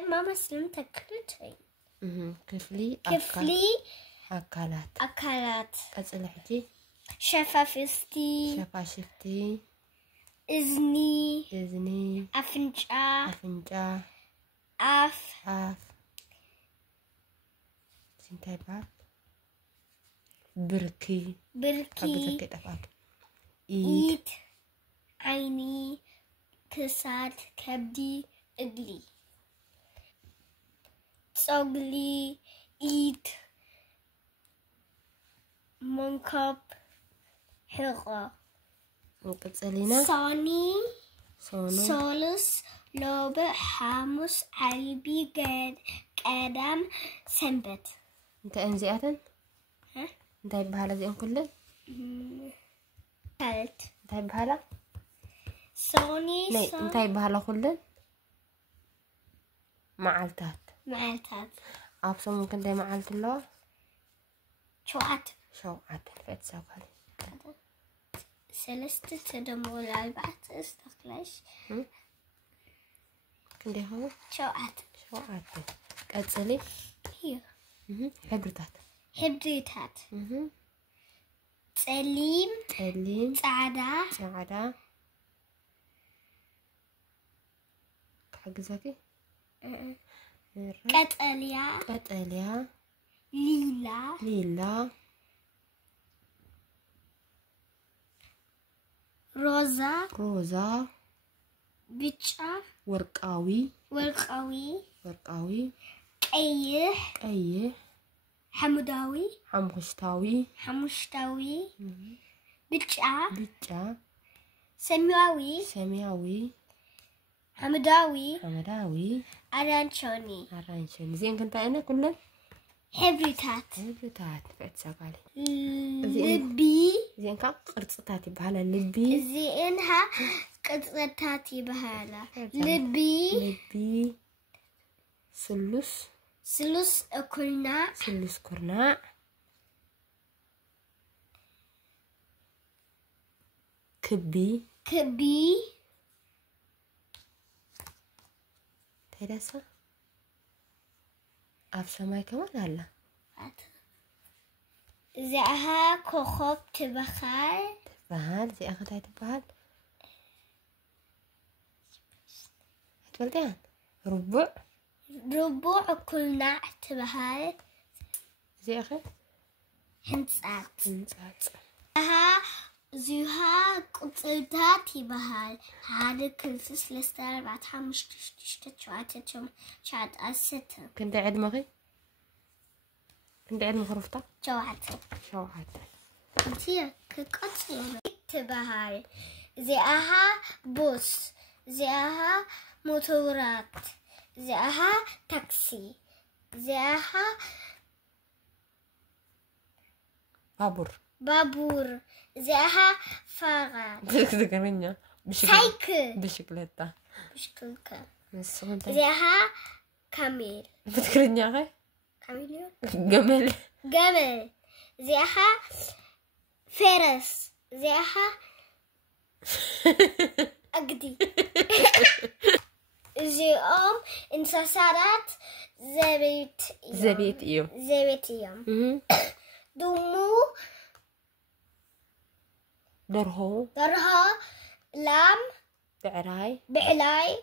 ماما سلمت كلتي. كفلي أكلات أصلحتي شفافتي إذني أفنجا أف سنتاي بعد بركي إيد عيني كساد كبدي إدلي صقلي إيد منكب حقة مقصلينا صاني ثالث رابع خامس علبي قدم سنبت انت انزئتن ها انت بحاله زين كله ثالث انت بحاله صاني انت بحاله كله معلتات ابصم ممكن داي معلت الله شوعت فتساقلي سلسته تدمر الأربعة استقلاش كندي هو شوعت قصلي هي حبرتات سليم سعادة حقزاكي قطليا ليلا روزا بيتشا ورقاوي قيح حموداوي حمشتاوي بيتشا سمياوي حموداوي أرانشوني زين كنت أنا كلن حبرتات فتساقلي لبي زين كان قرصتاتي بحاله لبي زينها قرصتاتي بحاله لبي سلس كرناع كبي تيرسا أف سماي كمان هلا زيها كوخب تبخال زي أخذها تبهال هتولدين ربع كلنا تبهال زي أخذ هنسات زيها قطلتات يبهال هذا كل سلسلة بعد 5 شعات أسته كنت عيد مغي كنت عيد مغرفته شوعت كتير كقطير تبهال زيها بوس زيها موتورات زيها تاكسي زيها بابور زيها فارة ذكرني بشكلتا زيها كاميل بتذكرني يا أخي كاميليون جمل زيها فرس زيها أقدي زيهم انساسارات زبيت يوم دومو درها لام بعلاي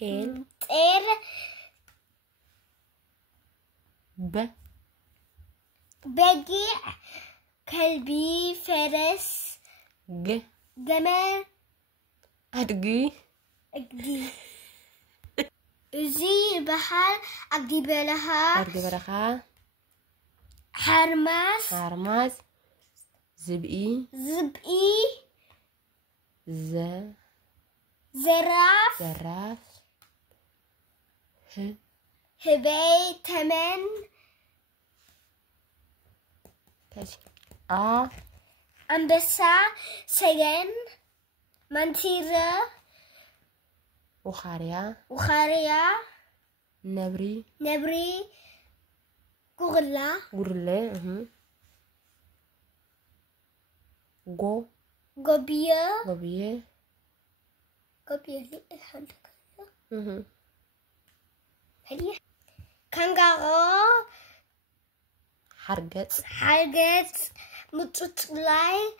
طير بقيع كلبي فرس جمل أدقي زي بحال أقدي بلها حرماس زبئي زراف هبي تمن أنبسا سجن منتيرة وخاريا نبري غورلا غوبيه كوبيلي الحمد لله هي كانغارو حرقت متطلعي